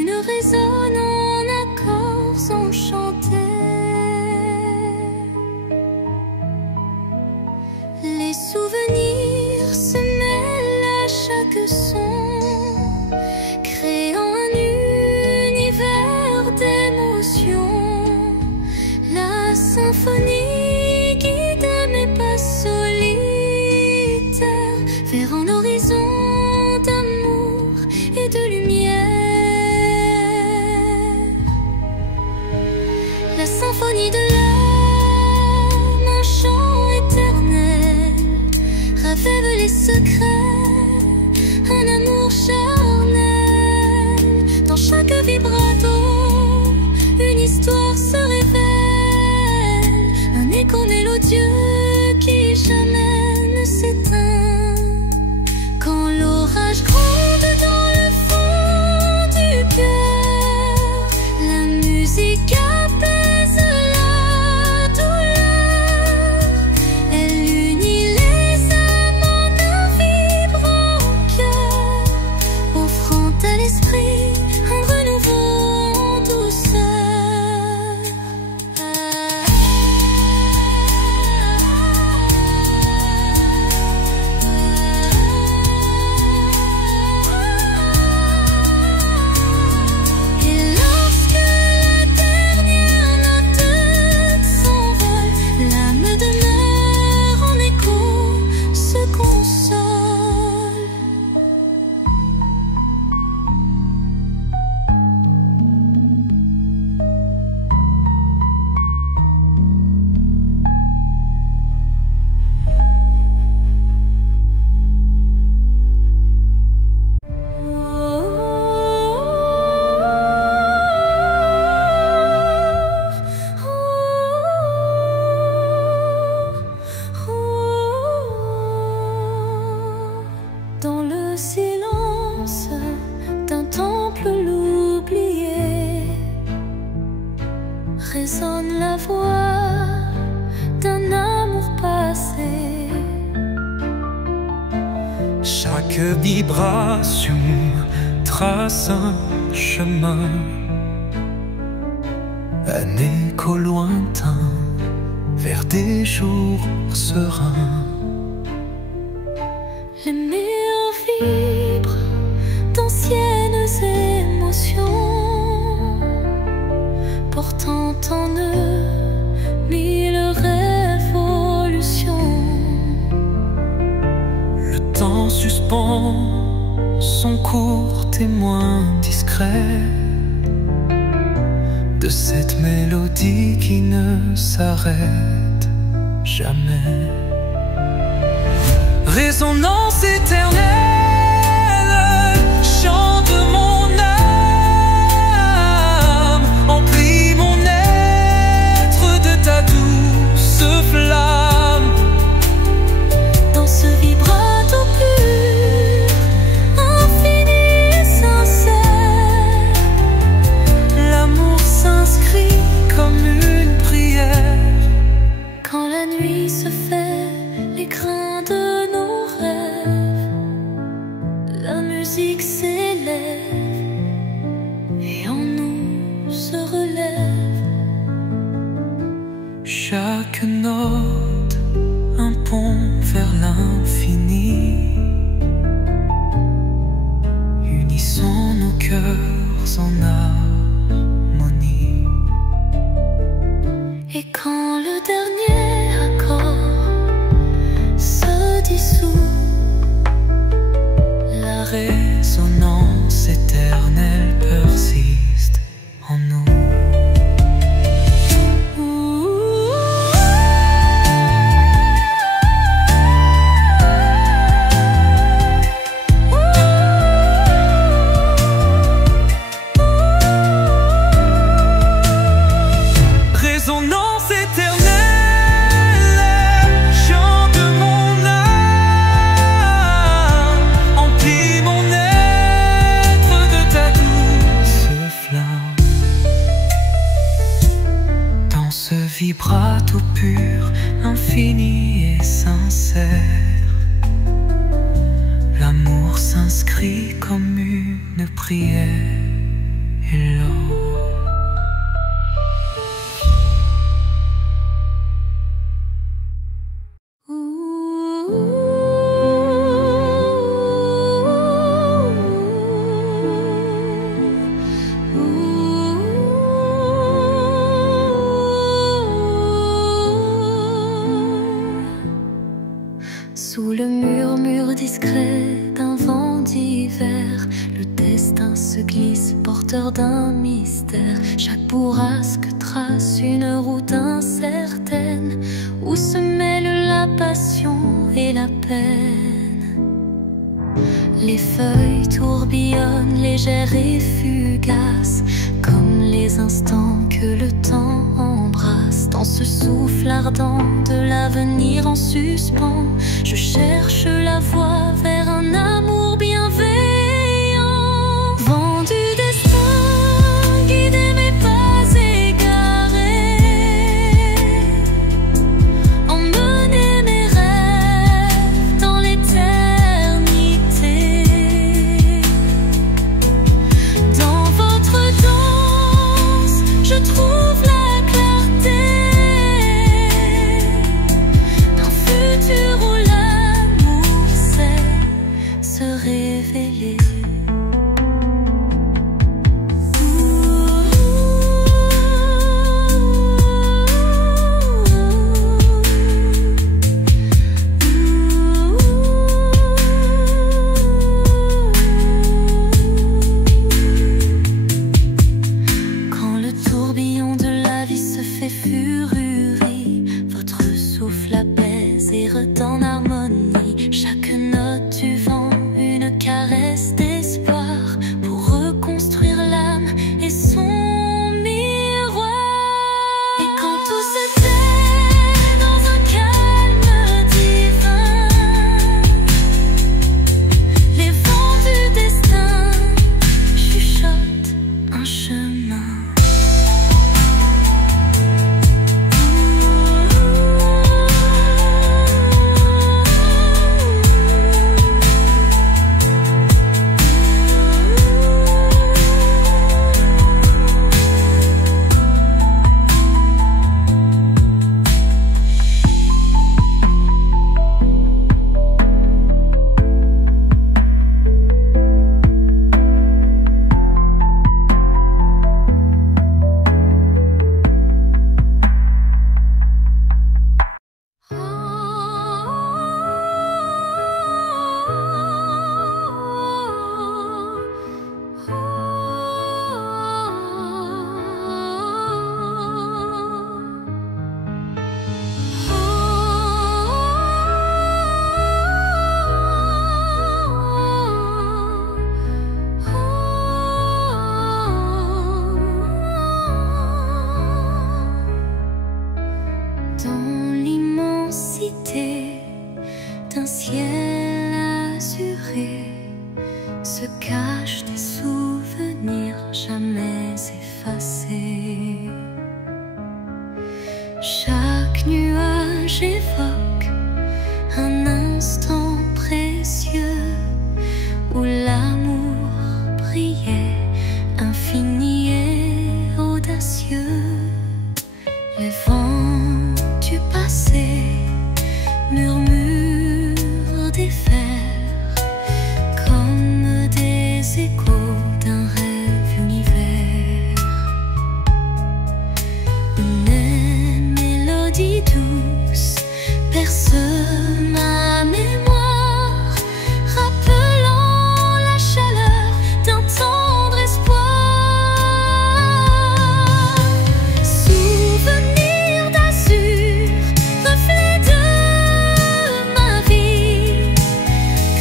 chacune résonne en accords enchantés. Les souvenirs se mêlent à chaque son, créant un univers d'émotions. La symphonie guide mes pas solitaires vers un horizon d'amour et de lumière. La symphonie de l'âme, un chant éternel, rêve les secrets, un amour charnel. Dans chaque vibrato, une histoire se révèle, un écho mélodieux qui jamais ne s'éteint. Quand l'orage gronde dans le fond du cœur, la musique apaise la douleur. Elle unit les âmes en un vibrant cœur, offrant à l'esprit un renouveau en douceur. Et lorsque la dernière note s'envole, l'âme demeure en écho, se console. Dans le silence d'un temple l'oublié, résonne la voix d'un amour passé. Chaque vibration trace un chemin, un écho lointain vers des jours sereins. Les murs vibrent d'anciennes émotions, portant en eux mille révolutions. Le temps suspend son court témoin discret de cette mélodie qui ne s'arrête jamais. Résonance éternelle, chant de mon âme, emplis mon être de ta douce flamme. Dans ce vibrato pur, infini et sincère, L'amour s'inscrit comme une prière. quand la nuit se fait l'écrin de nos rêves, la musique s'élève et en nous se relève. Chaque note, un pont vers l'infini. Unissons nos cœurs en harmonie. Et quand le dernier accord se dissout, La résonance éternelle persiste en nous. Résonance éternelle, chant de mon âme, emplis mon être de ta douce flamme. Dans ce vibrato pur, infini et sincère, l'amour s'inscrit comme une prière. d'un mystère. Chaque bourrasque trace une route incertaine où se mêlent la passion et la peine. Les feuilles tourbillonnent légères et fugaces, comme les instants que le temps embrasse. Dans ce souffle ardent de l'avenir en suspens, je cherche la voie vers un amour bienveillant. Vent du destin, guidez mes pas égarés, emmenez mes rêves dans l'éternité. Dans votre danse, je trouve la clarté d'un futur où l'amour sait se révéler. Quand le tourbillon de la vie se fait fururie, votre souffle apaise et redonne harmonie. Chaque note du vent, une caresse d'espoir pour reconstruire l'âme et son miroir. Et quand tout se tait dans un calme divin, les vents du destin chuchotent un chemin. Dans l'immensité d'un ciel azuré se cachent des souvenirs jamais effacés. Chaque nuage évoque un instant précieux où l'amour brillait, infini et audacieux. Les vents du passé murmurent des vers comme des échos d'un rêve univers. Une mélodie douce berce ma mémoire, rappelant la chaleur d'un tendre espoir. Souvenir d'azur, reflet de ma vie,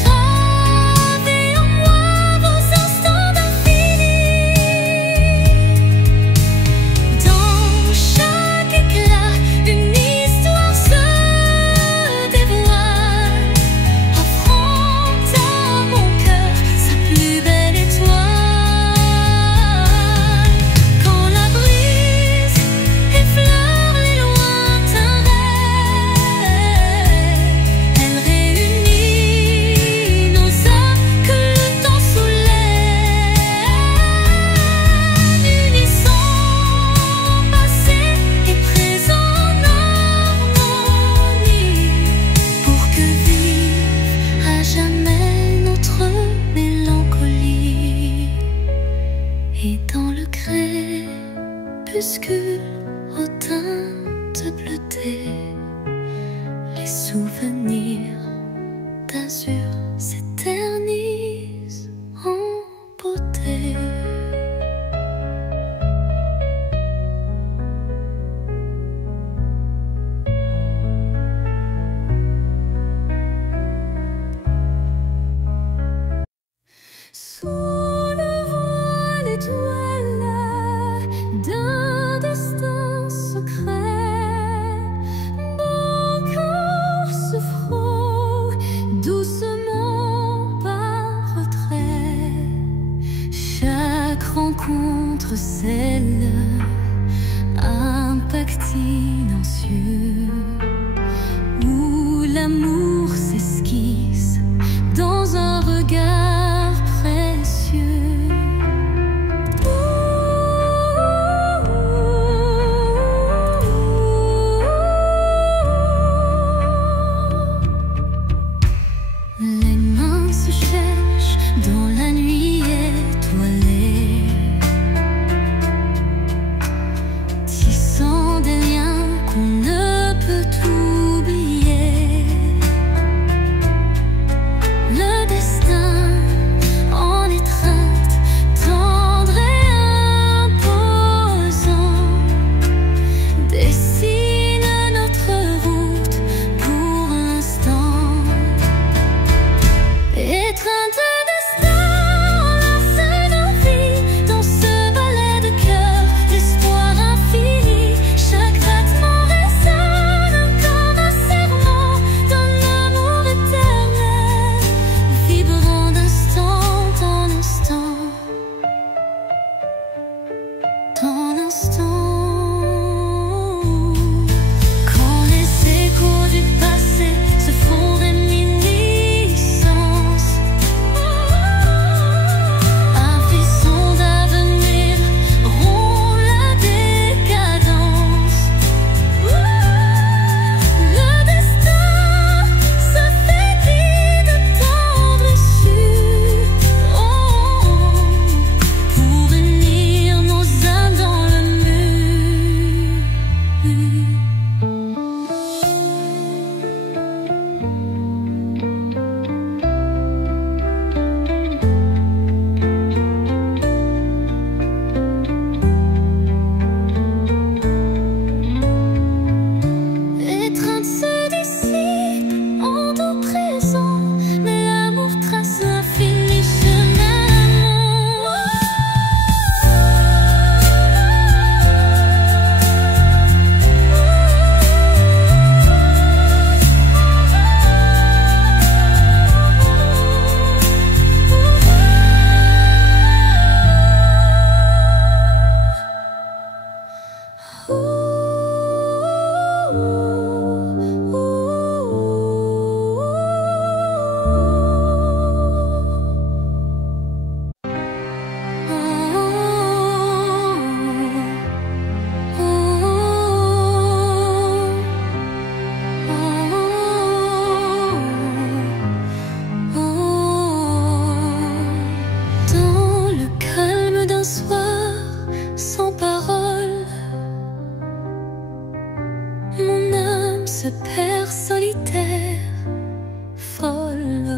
gravez en moi vos instants d'infini. Dans chaque éclat, une histoire se dévoile, offrant à mon cœur sa plus belle étoile. Quand la brise effleure les lointains rêves, elle réunit nos âmes que le temps soulève, unissant passé et présent en harmonie, pour que vive à jamais notre mélancolie. Et dans le crépuscule aux teintes bleutées, les souvenirs d'azur s'éternisent en beauté. contre celle un pacte silencieux où l'amour s'esquisse dans un regard précieux. Les mains se cherchent dans la nuit étoilée, tissant des liens qu'on ne peut oublier. Le destin en étreinte, tendre et imposant, dessine notre route pour l'instant. Étreinte de destin, enlace nos vies dans ce ballet de cœur, l'espoir infini. Chaque battement résonne comme un serment d'un amour éternel, vibrant d'instant en instant, en instant. Quand les échos du passé se font réminiscence, un frisson d'avenir rompt la décadence. Le destin se fait dit de tendre sur pour unir nos âmes dans le mur. Étreinte se dissipe en doux présent, mais l'amour trace l'infini chemin d'amour. Dans le calme d'un soir sans parole, mon âme se perd solitaire, folle.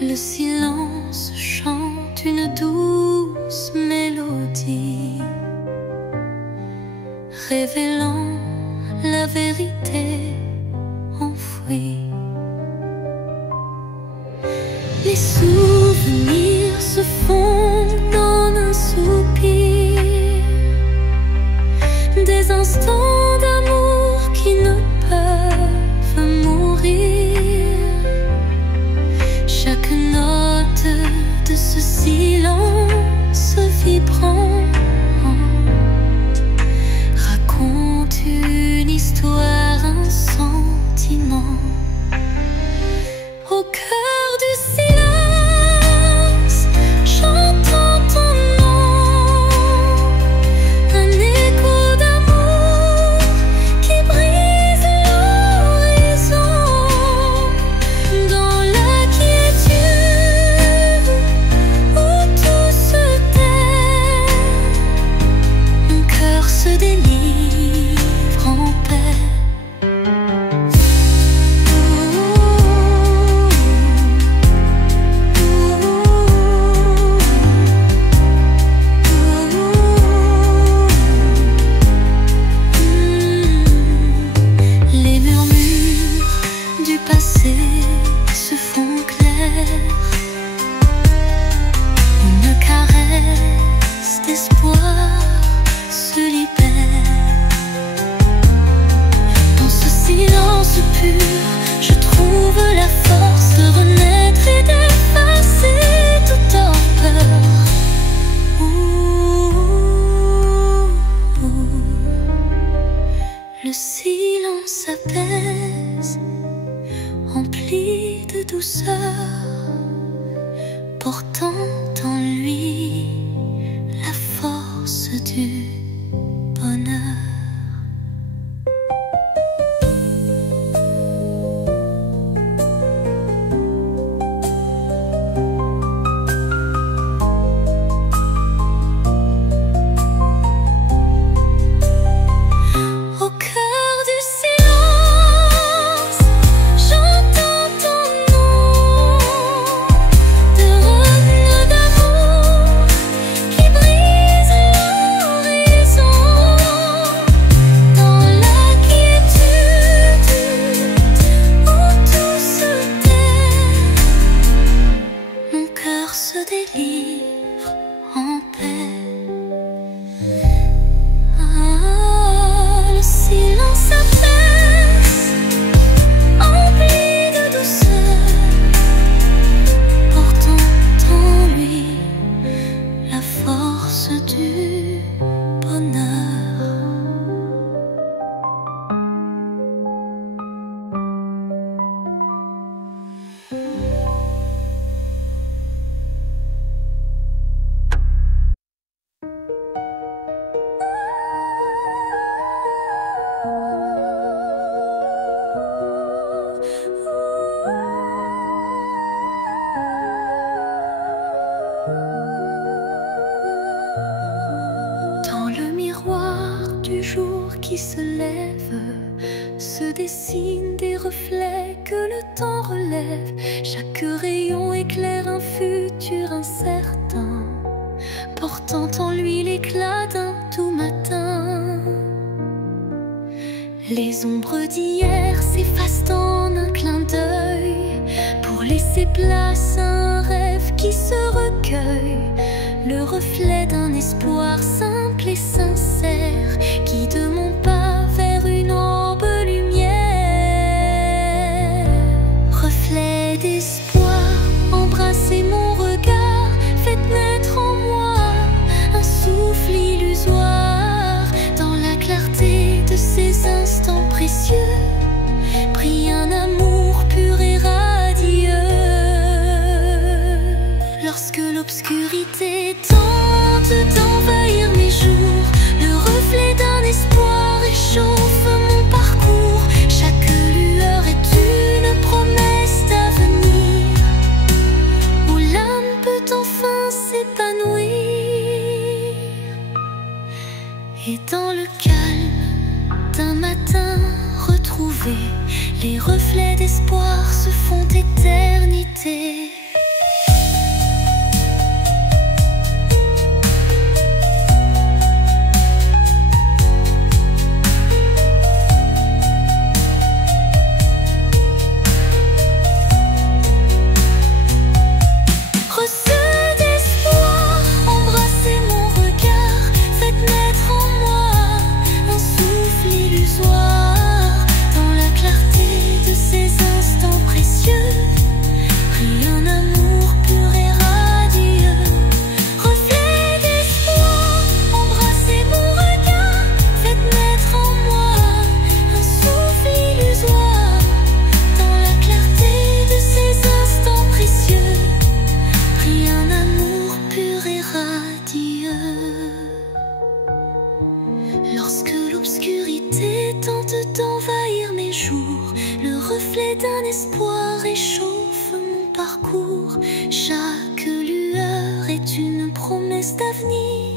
Le silence chante une douce mélodie, révélant la vérité enfouie. Les souvenirs se fondent en un soupir, des instants d'amour qui ne peuvent mourir. Chaque note de ce silence vibrant raconte une histoire, un sentiment. Au cœur du silence, j'entends ton nom, un écho d'amour qui brise l'horizon. Dans la quiétude où tout se tait, mon cœur se délivre en paix. Les murmures du passé se font clairs, une caresse d'espoir se libère. Dans ce silence pur, je trouve la force de renaître et d'effacer toute torpeur. du bonheur. Qui se lève, se dessinent des reflets que le temps relève. Chaque rayon éclaire un futur incertain, portant en lui l'éclat d'un tout matin. Les ombres d'hier s'effacent en un clin d'œil, pour laisser place à un rêve qui se recueille. Le reflet d'un espoir simple et sincère, qui de mon pas vers une orbe lumière. Reflet d'espoir, embrassez mon regard, faites naître en moi un souffle illusoire. Dans la clarté de ces instants précieux, brille un amour pur et radieux. Lorsque l'obscurité tente d'envahir mes jours, le reflet d'un espoir réchauffe mon parcours. Chaque lueur est une promesse d'avenir, où l'âme peut enfin s'épanouir. Et dans le calme d'un matin retrouvé, les reflets d'espoir se font éternité. Lorsque l'obscurité tente d'envahir mes jours, le reflet d'un espoir réchauffe mon parcours. Chaque lueur est une promesse d'avenir,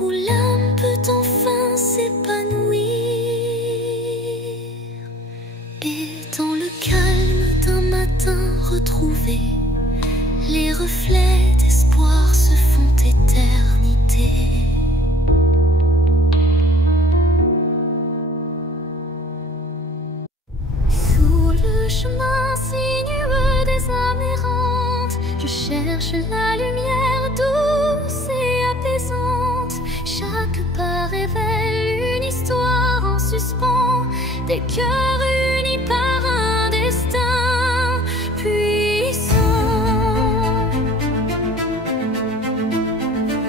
où l'âme peut enfin s'épanouir. Et dans le calme d'un matin retrouvé, les reflets d'espoir se font éternité. Le chemin sinueux des âmes errantes, je cherche la lumière douce et apaisante. Chaque pas révèle une histoire en suspens, des cœurs unis par un destin puissant.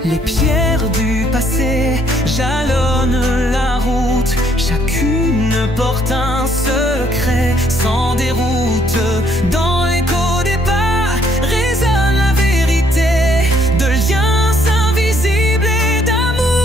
Les pierres du passé jalonnent la route, chacune porte un secret sans déroute. Dans l'écho des pas résonne la vérité de liens invisibles et d'amour.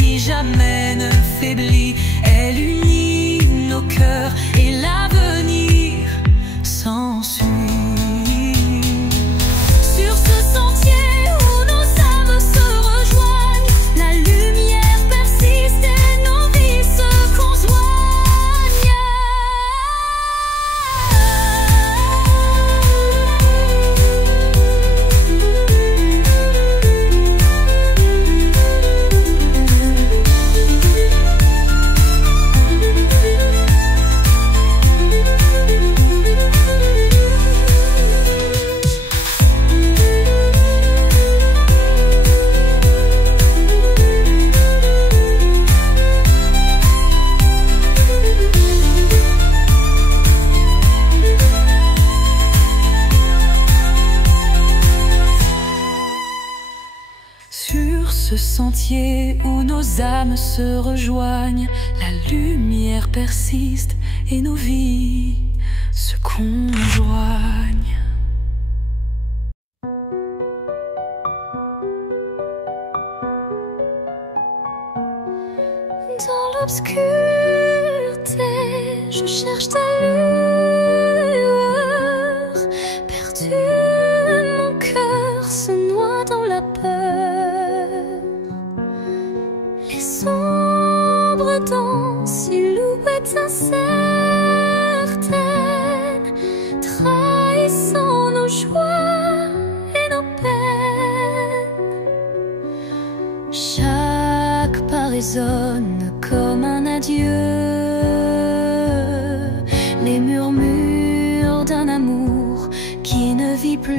qui jamais ne faiblit. Elle unit nos cœurs et l'avenir s'ensuit. Sur ce sentier où nos âmes se rejoignent, la lumière persiste et nos vies se conjoignent. Sur ce sentier où nos âmes se rejoignent, la lumière persiste et nos vies se conjoignent. Dans l'obscurité, je cherche ta lueur. Perdu, mon cœur se noie dans la peur. Les ombres dansent, silhouettes incertaines, trahissant nos joies et nos peines. Chaque pas résonne comme un adieu, les murmures d'un amour qui ne vit plus.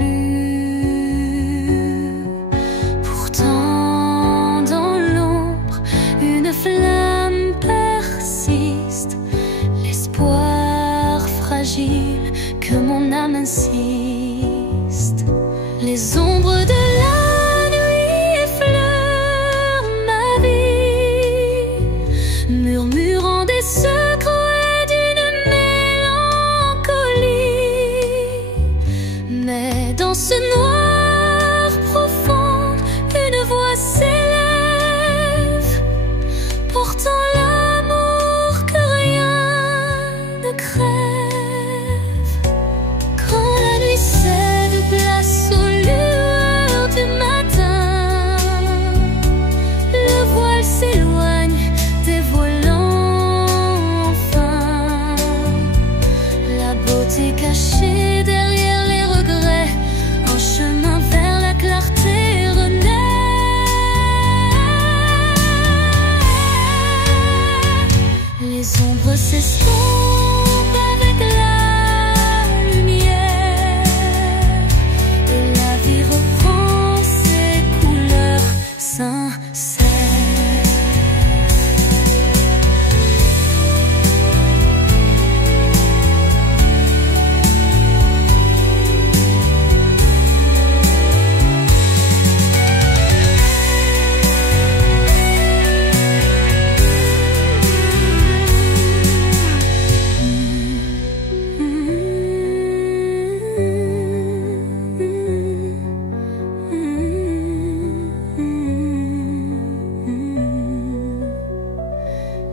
Pourtant dans l'ombre, une flamme persiste, l'espoir fragile que mon âme insiste. Les ombres de la nuit effleurent ma vie, murmurant des secrets d'une mélancolie. Mais dans ce noir profond, une voix s'élève, portant l'amour que rien ne crève. Quand la nuit cède place aux lueurs du matin, le voile s'éloigne, dévoilant enfin la beauté cachée derrière les regrets. Un chemin vers la clarté renaît. Les ombres s'estompent avec la lumière et la vie reprend ses couleurs sincères.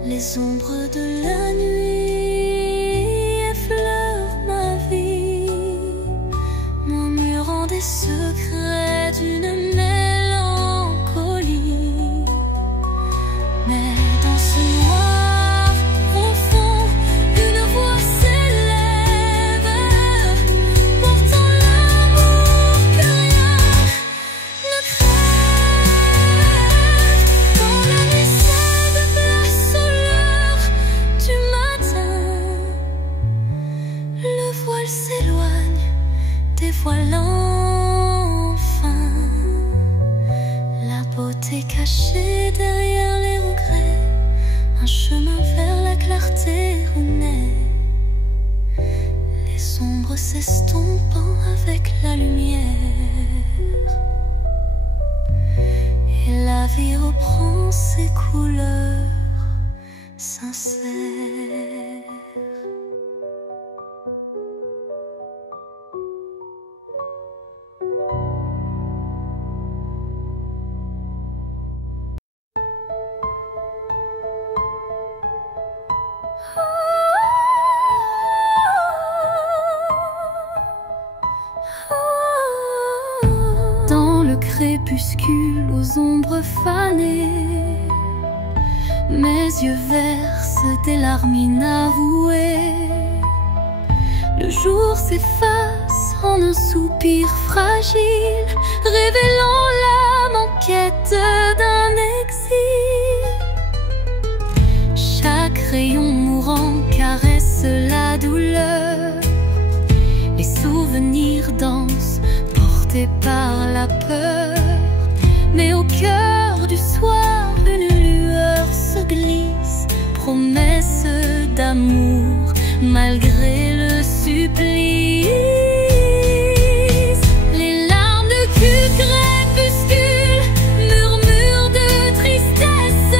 Les ombres de la nuit effleurent ma vie, murmurant des secrets d'une mélancolie. Mais dans ce noir profond, une voix s'élève, portant l'amour que rien ne crève. Quand la nuit cède place aux lueurs du matin, le voile s'éloigne, dévoilant enfin la beauté cachée derrière les regrets. Un crépuscule aux ombres fanées. Mes yeux versent des larmes inavouées. Le jour s'efface en un soupir fragile, révélant l'âme en quête d'un exil. Chaque rayon mourant caresse la douleur. Les souvenirs dansent, portés par la peur. Mais au cœur du soir, une lueur se glisse, promesse d'amour malgré le supplice. Les larmes de crépuscule, murmures de tristesse,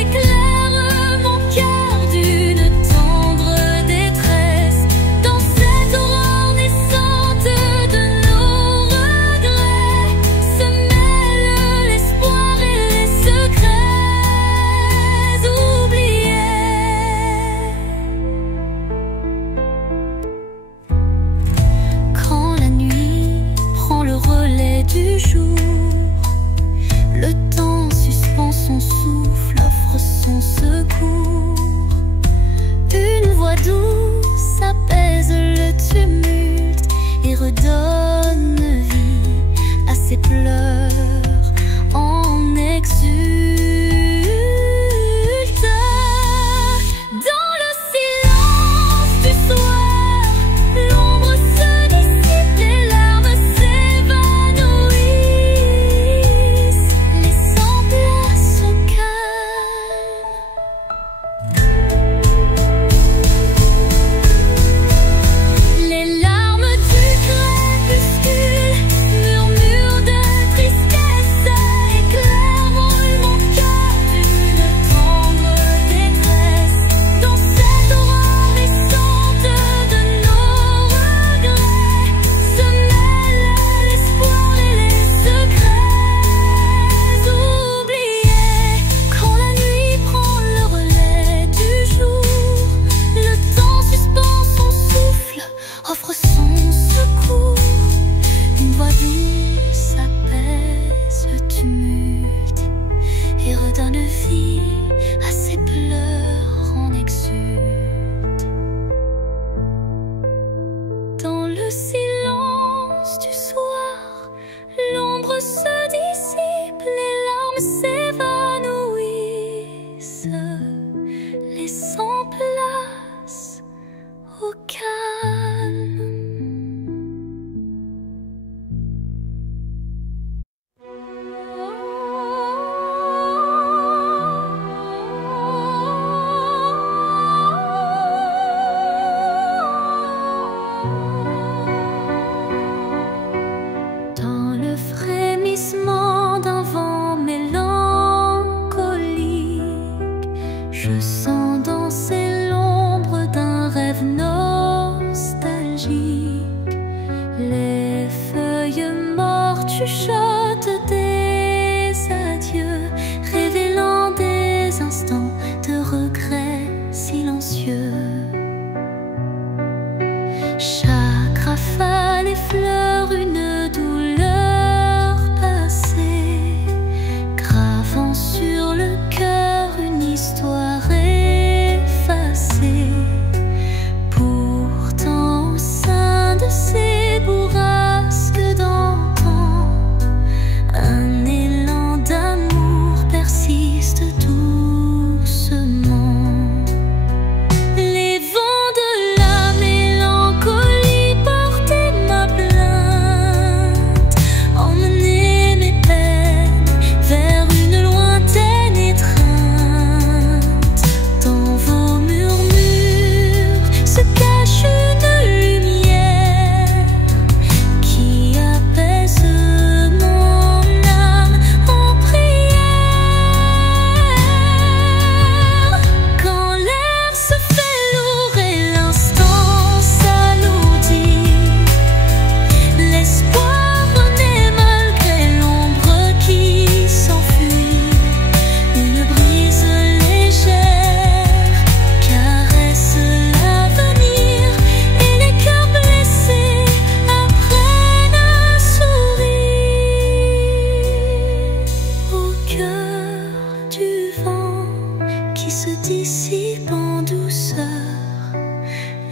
éclairent mon cœur d'une tendre détresse. Dans cette aurore naissante de nos regrets se mêlent l'espoir et les secrets oubliés. Quand la nuit prend le relais du jour, le temps suspend son souffle, offre son secours. Une voix douce apaise le tumulte et redonne vie à ses pleurs en exulte. Dans le silence du soir, l'ombre se dissipe, les larmes s'évanouissent, laissant place au calme. Les larmes du crépuscule, murmures de tristesse, éclairent mon cœur d'une tendre détresse. Dans cette aurore naissante de nos regrets se mêlent l'espoir et les secrets oubliés. Quand la nuit prend le relais du jour, le temps suspend son souffle, offre son secours. Une voix douce apaise le tumulte et redonne vie à ses pleurs en exulte. Dans le silence du soir, l'ombre se dissipe, les larmes s'évanouissent, laissant place au calme. Dans le frémissement d'un vent mélancolique, je sens danser l'ombre d'un rêve nostalgique. Les feuilles mortes chuchotent des adieux, révélant des instants de regret silencieux. Chaque rafale effleure une douleur passée, gravant sur le cœur une histoire effacée. se dissipe en douceur.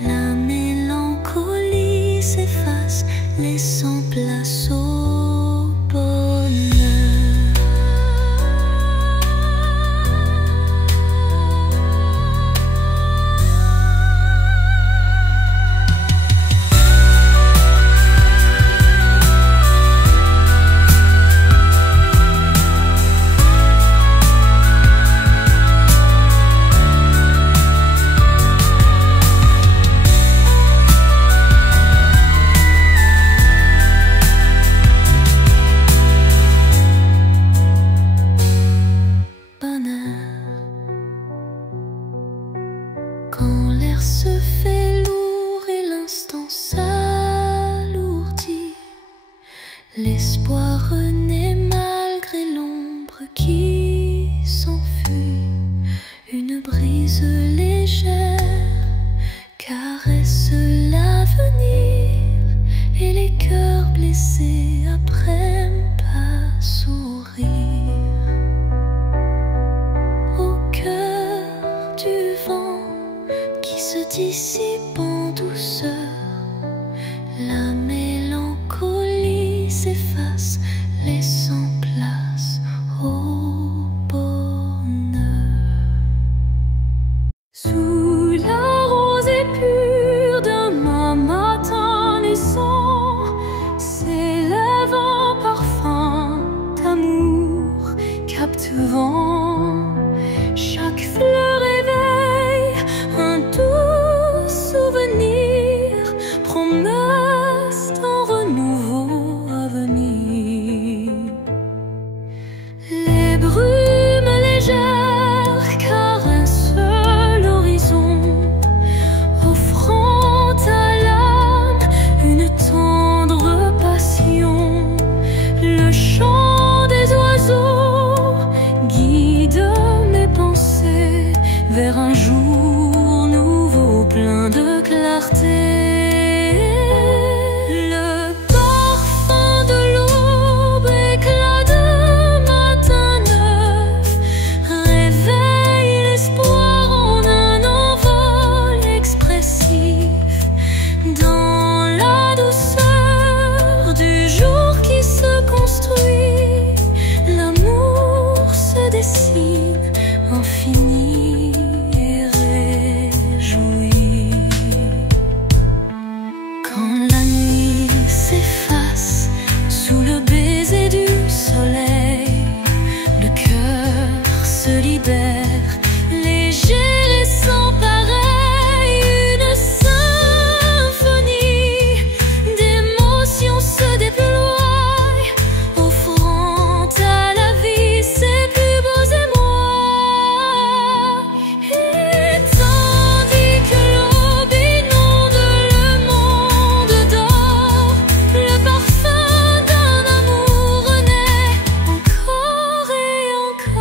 La mélancolie s'efface, laissant place au bonheur. Quand l'air se fait lourd et l'instant s'alourdit, l'espoir renaît malgré l'ombre qui s'enfuit. Une brise légère caresse l'avenir et les cœurs blessés apprennent à sourire. Au cœur du vent qui se dissipe en douceur, la mélancolie s'efface, laissant place au bonheur. Sous la rosée pure d'un matin naissant s'élève un parfum d'amour captivant. Chaque fleur éveille un doux souvenir, promesse d'un renouveau à venir. Les brumes légères caressent l'horizon, offrant à l'âme une tendre passion. Le chant des oiseaux guide mes pensées vers un jour nouveau plein de clarté. Le parfum de l'aube, éclat de matin neuf, réveille l'espoir en un envol expressif. Dans la douceur du jour qui se construit, l'amour se dessine infini et réjoui. Quand la nuit s'efface sous le baiser du soleil, le cœur se libère, léger et sans pareil. Une symphonie d'émotions se déploie, offrant à la vie ses plus beaux émois. Et tandis que l'aube inonde le monde d'or, le parfum d'un amour renaît encore et encore.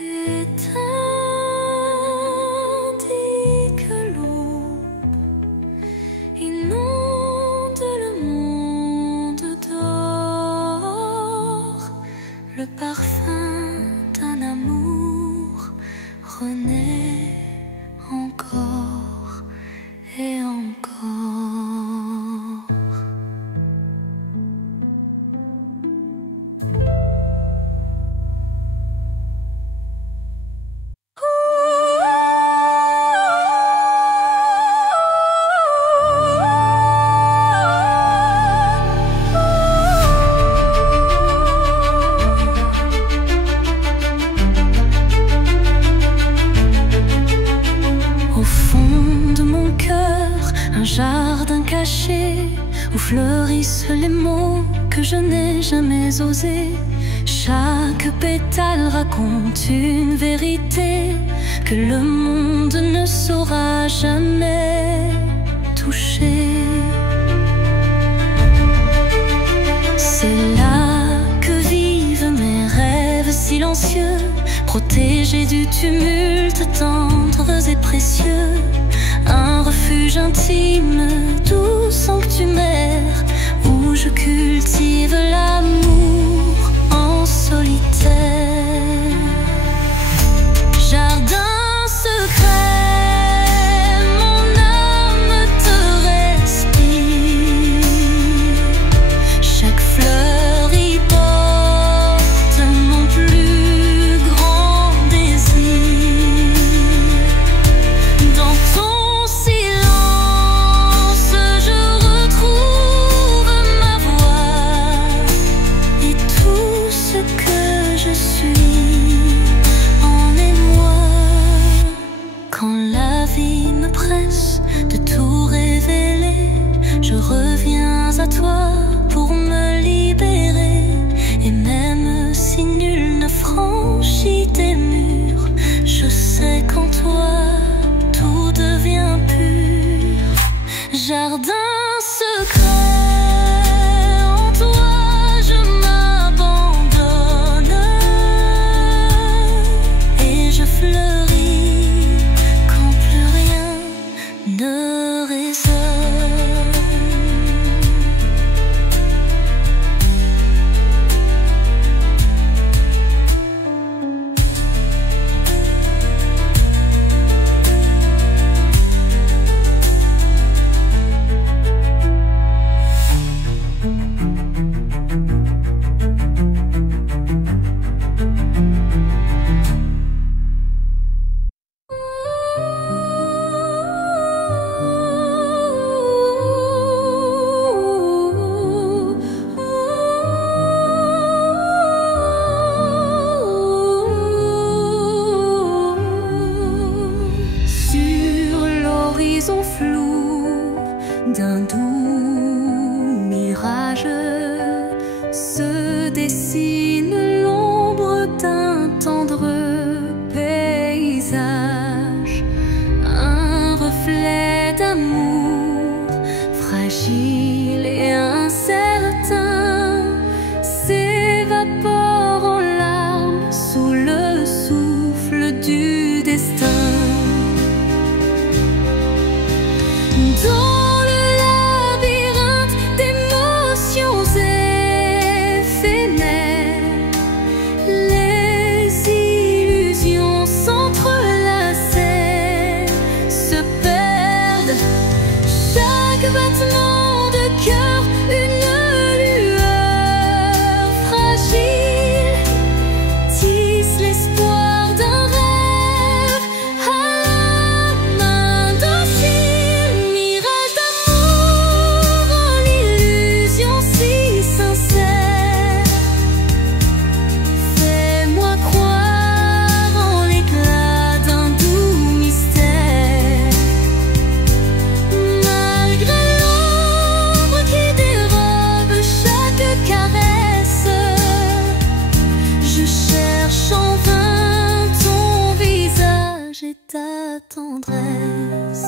Et tandis que l'aube inonde le monde d'or, le parfum d'un amour renaît encore et encore. Au fond de mon cœur, un jardin caché où fleurissent les mots que je n'ai jamais osés. Chaque Chaque pétale raconte une vérité que le monde ne saura jamais toucher. C'est là que vivent mes rêves silencieux, protégés du tumulte, tendres et précieux. Un refuge intime, doux sanctuaire, où je cultive l'amour en solitaire. Jardin secret, mon âme te respire. Chaque fleur y porte mon plus grand désir. Dans ton silence, je retrouve ma voix et tout ce que je suis en émoi. Quand la vie me presse de tout révéler, je reviens à toi pour me libérer. Et même si nul ne franchit tes murs, je sais qu'en toi tout devient pur. Jardin secret, en toi je m'abandonne et je fleuris quand plus rien ne résonne. Sur l'horizon flou d'un doux mirage se dessine l'ombre d'un tendre paysage. Un reflet d'amour fragile et incertain s'évapore en larmes sous le souffle du destin. Dans le labyrinthe d'émotions éphémères, les illusions s'entrelacent, se perdent. Chaque battement de cœur, une lueur fragile, tisse l'espoir d'un rêve à la main docile. Mirage d'amour en l'illusion si sincère, fais-moi croire en l'éclat d'un doux mystère. Malgré l'ombre qui dérobe chaque caresse, je cherche en vain ton visage et ta tendresse.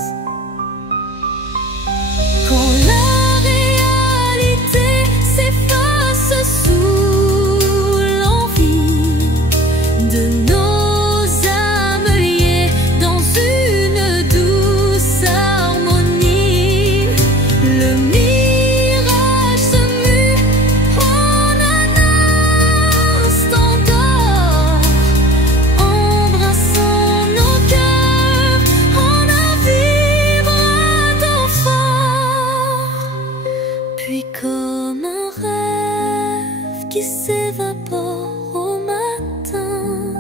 Quand la réalité s'efface sous l'envie de nos âmes liées dans une douce harmonie, le mirage se mue en un instant d'or, embrassant nos cœurs en un vibrato fort. Puis comme un rêve qui s'évapore au matin,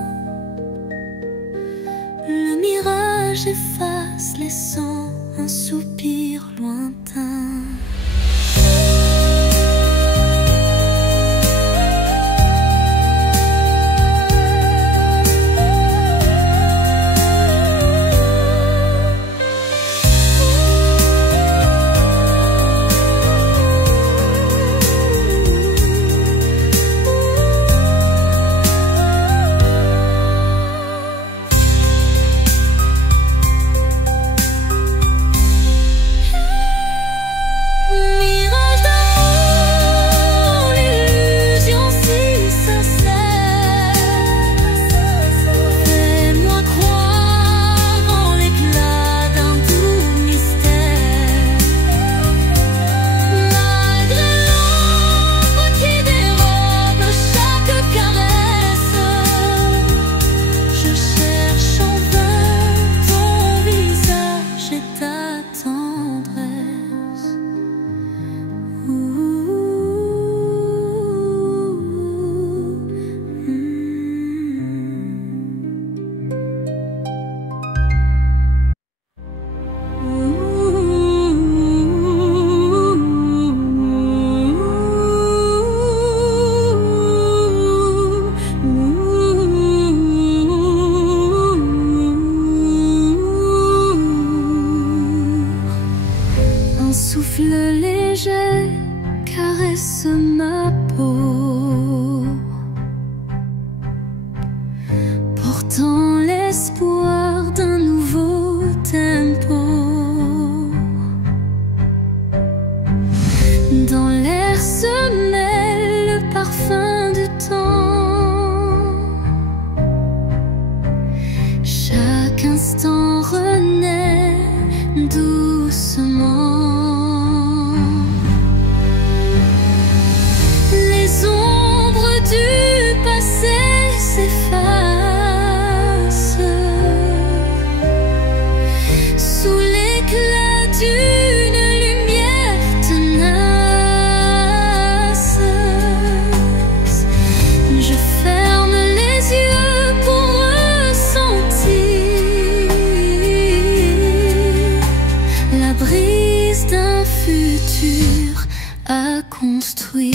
le mirage efface laissant un soupir lointain. portant l'espoir d'un nouveau tempo. Dans l'air se mêle le parfum du temps. Chaque instant renaît doucement. Les ombres du passé s'effacent sous l'éclat d'une lumière tenace. Je ferme les yeux pour ressentir la brise d'un futur à construire.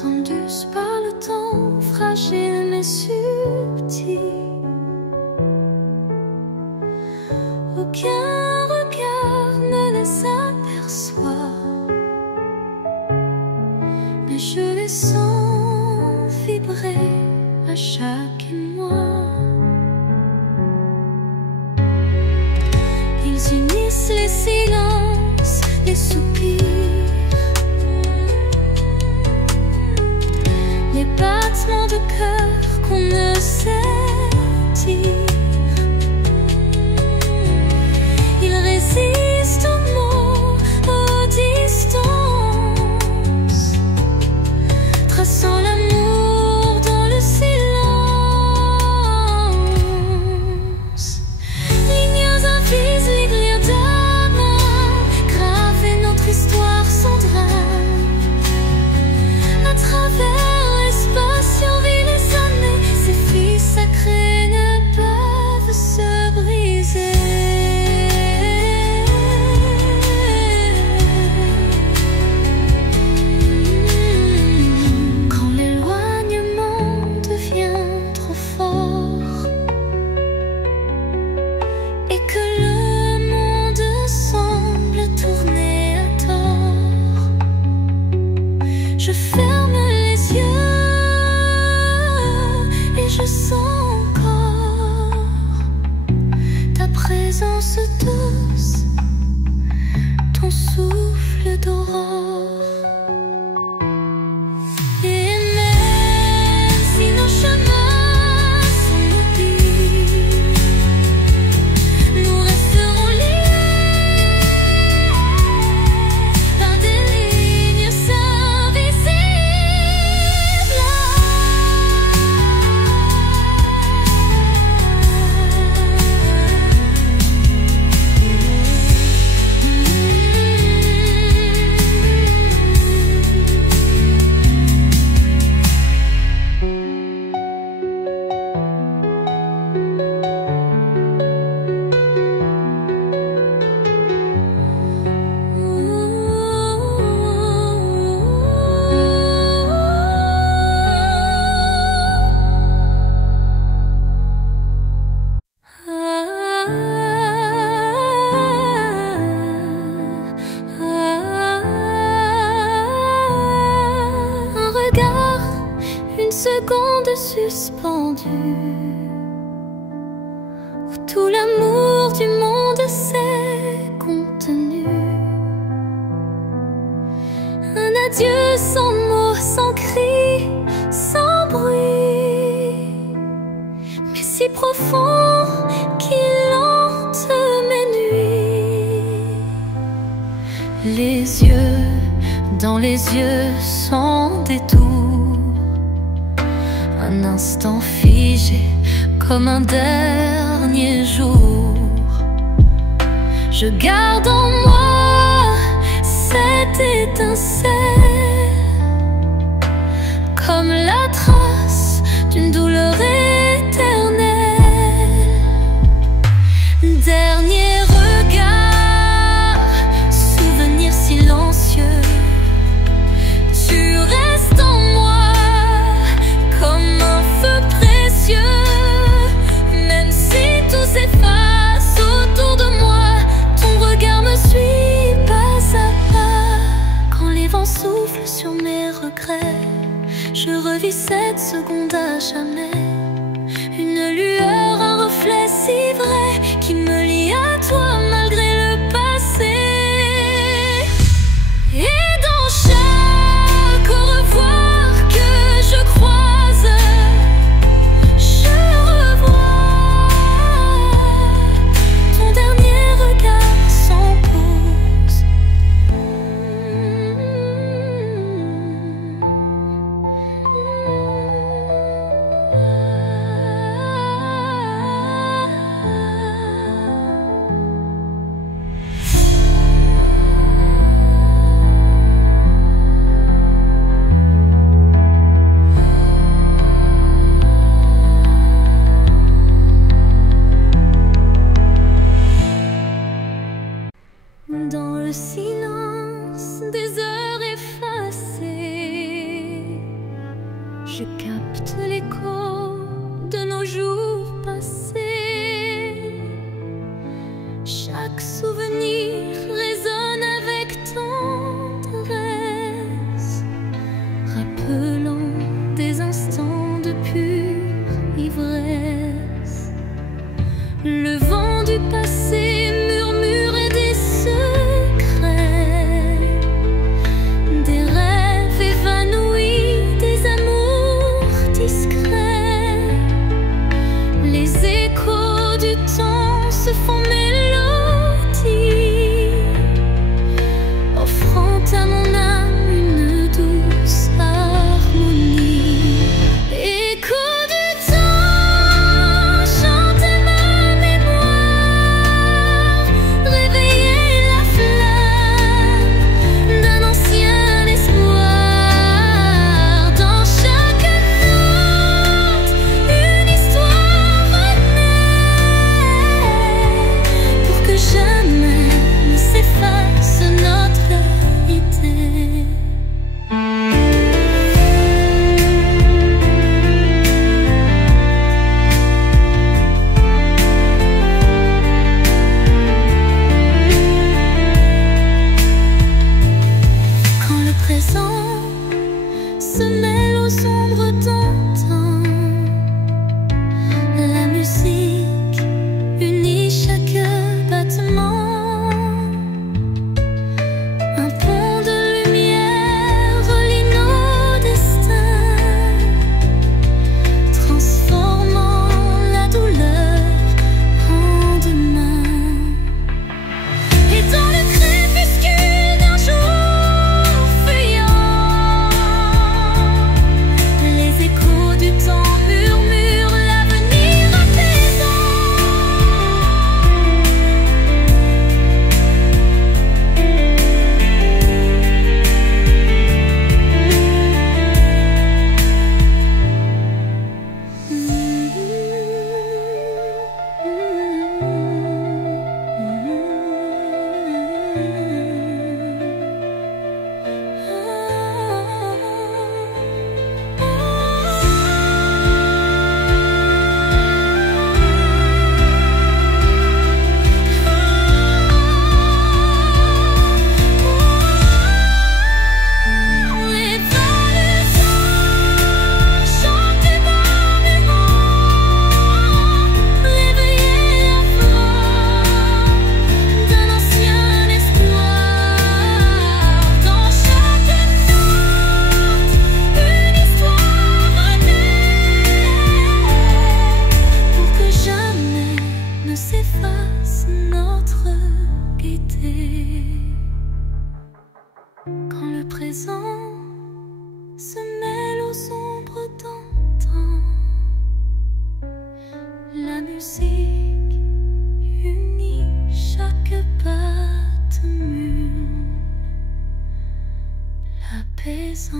Tendus par le temps, fragile mais subtil. Aucun regard ne les aperçoit, mais je les sens vibrer à chaque émoi. Ils unissent les silences, les soupirs, les battements de cœur qu'on ne sait dire. Ils résistent aux mots, aux distances, traçant l'amour dans le silence. Lignes invisibles, lignes d'amour, graver notre histoire sans drame. À travers l'espace survit les années, ces filles sacrées ne peuvent se briser. Quand l'éloignement devient trop fort et que le monde semble tourner à tort, je ferme les yeux et je sens encore ta présence douce, ton souffle d'aurore. Et seconde suspendue, où tout l'amour du monde s'est contenu. Un adieu sans mots, sans cri, sans bruit, mais si profond qu'il hante mes nuits. Les yeux dans les yeux sans détour, un instant figé comme un dernier jour. Je garde en moi cette étincelle, comme la trace d'une douleur éternelle. Dernier regard, souvenir silencieux, tu restes en moi comme un feu précieux. Même si tout s'efface autour de moi, ton regard me suit pas à pas. Quand les vents soufflent sur mes regrets, je revis cette seconde à jamais. Une lueur, un reflet si vrai qui me lie à toi malgré le passé. Et dans chaque au revoir que je croise, je revois ton dernier regard sans pause. Dans le silence des heures effacées, je capte l'écho de nos jours passés. Chaque souvenir résonne avec tendresse, rappelant des instants de pure ivresse. Le vent du passé murmure des secrets, des rêves évanouis, des amours discrets. Les échos du temps se font mélodie, offrant à mon âme une douce harmonie. Écho du temps, chantez ma mémoire, réveillez la flamme d'un ancien espoir. Dans chaque note, une histoire renaît, pour que jamais ne s'efface notre idée. Quand le présent se mêle aux ombres d'antan, la musique unit chaque battement. Un pont de lumière relie nos destins, transformant la douleur en demain. Et dans le crépuscule d'un jour fuyant, les échos se mêle aux ombres d'antan. La musique unit chaque battement, l'apaisant.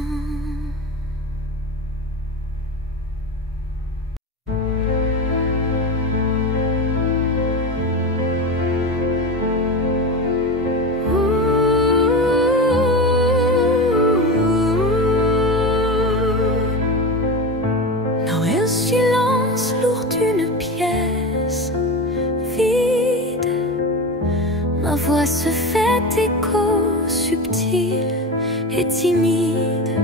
Silence lourd d'une pièce vide, ma voix se fait écho subtil et timide.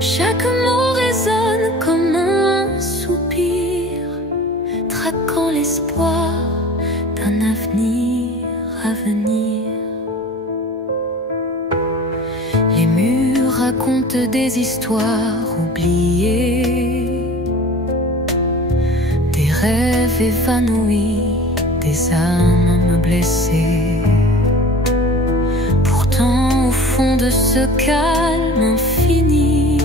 Chaque mot résonne comme un soupir, traquant l'espoir d'un avenir à venir. Les murs racontent des histoires oubliées, des rêves évanouis, des âmes blessées. Pourtant, au fond de ce calme infini,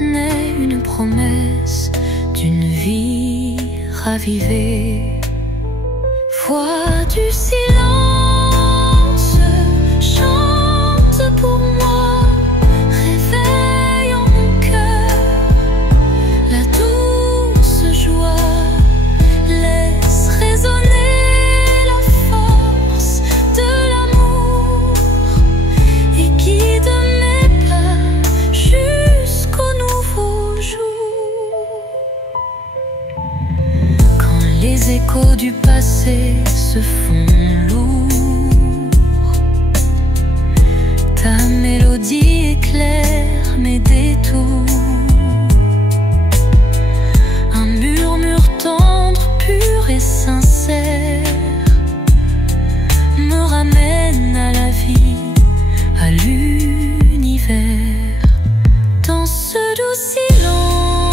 naît une promesse d'une vie ravivée. Voix du silence, chante pour moi, réveille en mon cœur la douce joie, laisse résonner la force de l'amour et guide mes pas jusqu'au nouveau jour. Quand les échos du passé se font lourds, ta mélodie éclaire mes détours. Un murmure tendre, pur et sincère me ramène à la vie, à l'univers. Dans ce doux silence,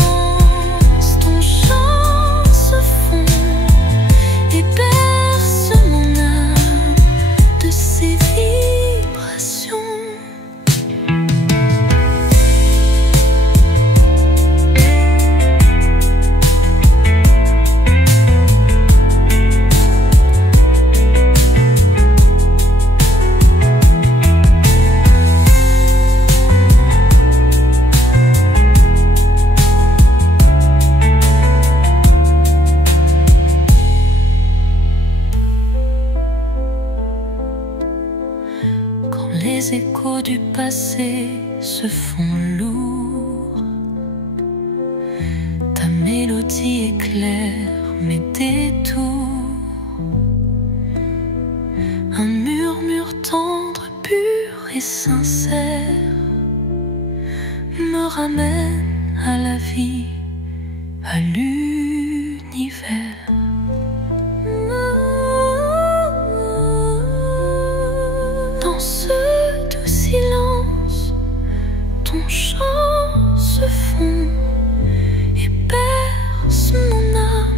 ton chant se fond et berce mon âme de ses vibrations. Quand les échos du passé se font lourds, ta mélodie éclaire mes détours. Un murmure tendre, pur et sincère me ramène à la vie, à l'univers. Dans ce doux silence, ton chant se fond et berce mon âme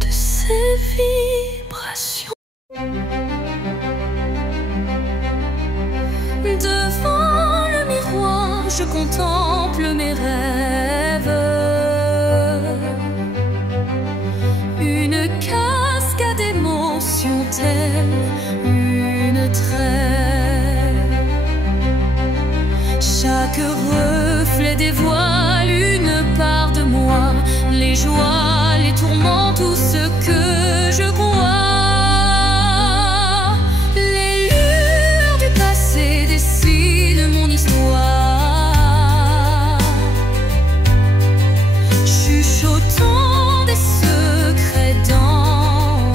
de ses vibrations. Devant le miroir, je contemple mes rêves. Une cascade d'émotions telle une trêve. Chaque reflet dévoile une part de moi, les joies, les tourments, tout ce que je crois. Les lueurs du passé dessinent mon histoire, chuchotant des secrets dans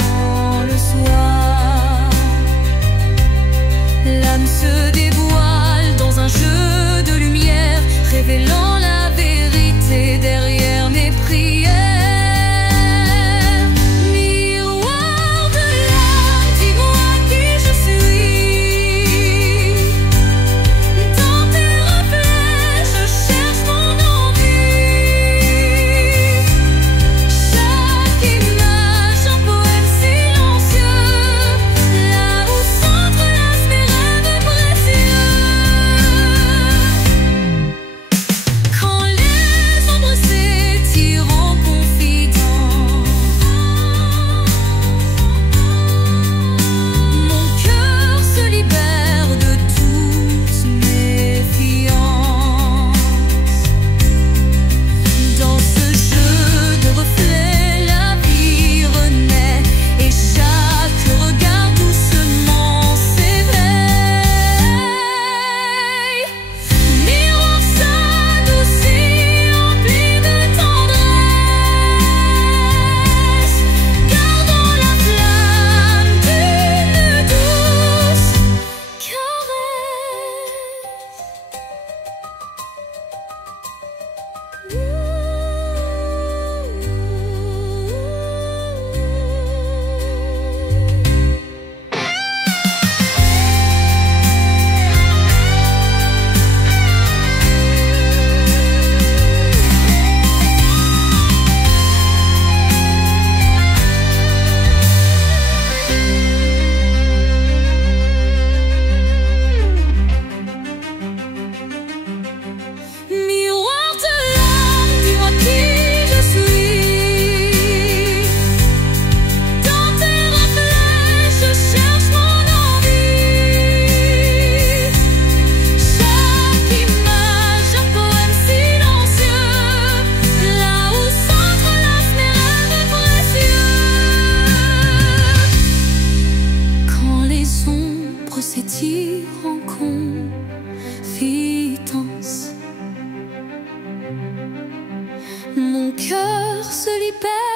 le soir. L'âme se dévoile dans un jeu de lumière, révélant la vérité derrière mes prières. Miroir cœur se libère.